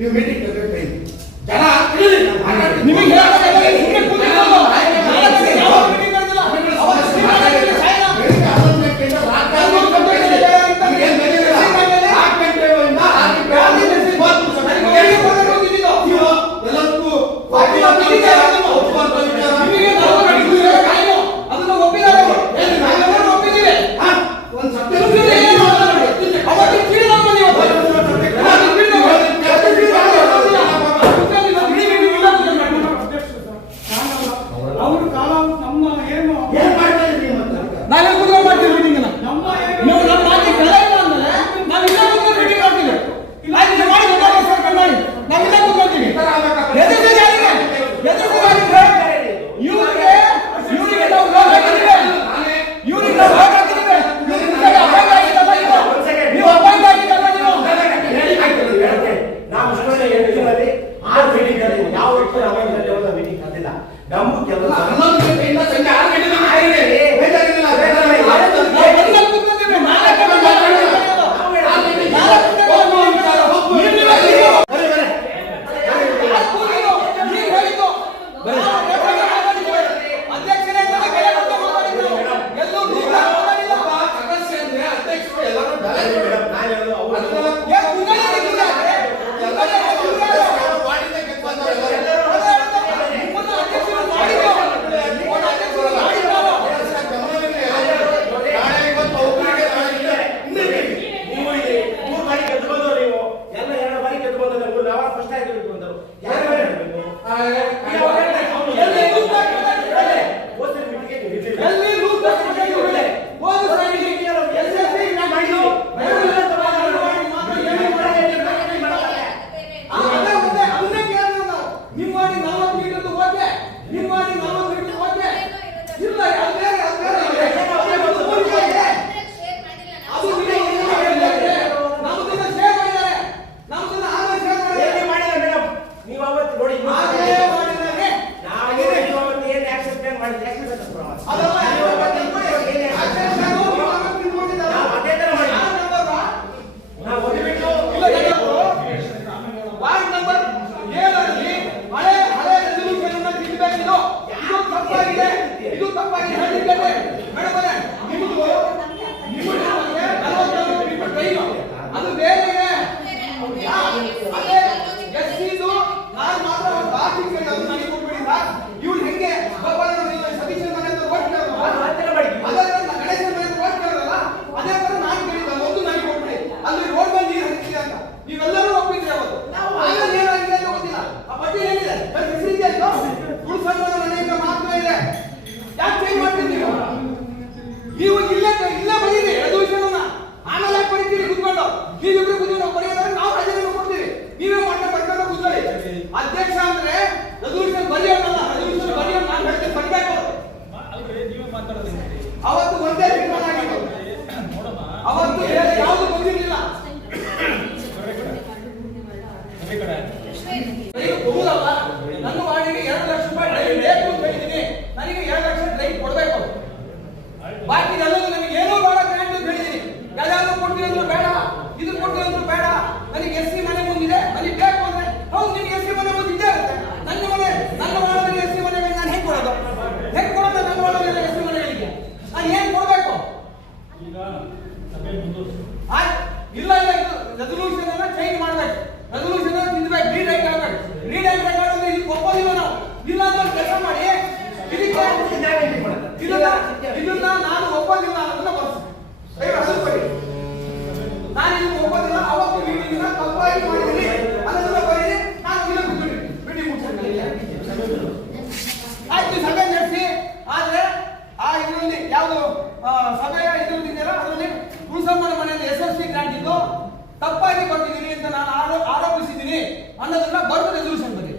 You hit it Dan mungkin Allah Yeah. ಅವತ್ತು ಒಂದೇ ಇಲ್ಲ ಇಲ್ಲ ಇದು ತಪ್ಪಾಗಿ ಕೊಟ್ಟಿದ್ದೀನಿ ಅಂತ ನಾನು ಆರೋಪಿಸಿದ್ದೀನಿ ಅನ್ನೋದನ್ನ ಬರ್ದು ರೆಸಲ್ಯೂಷನ್ ಬರೀ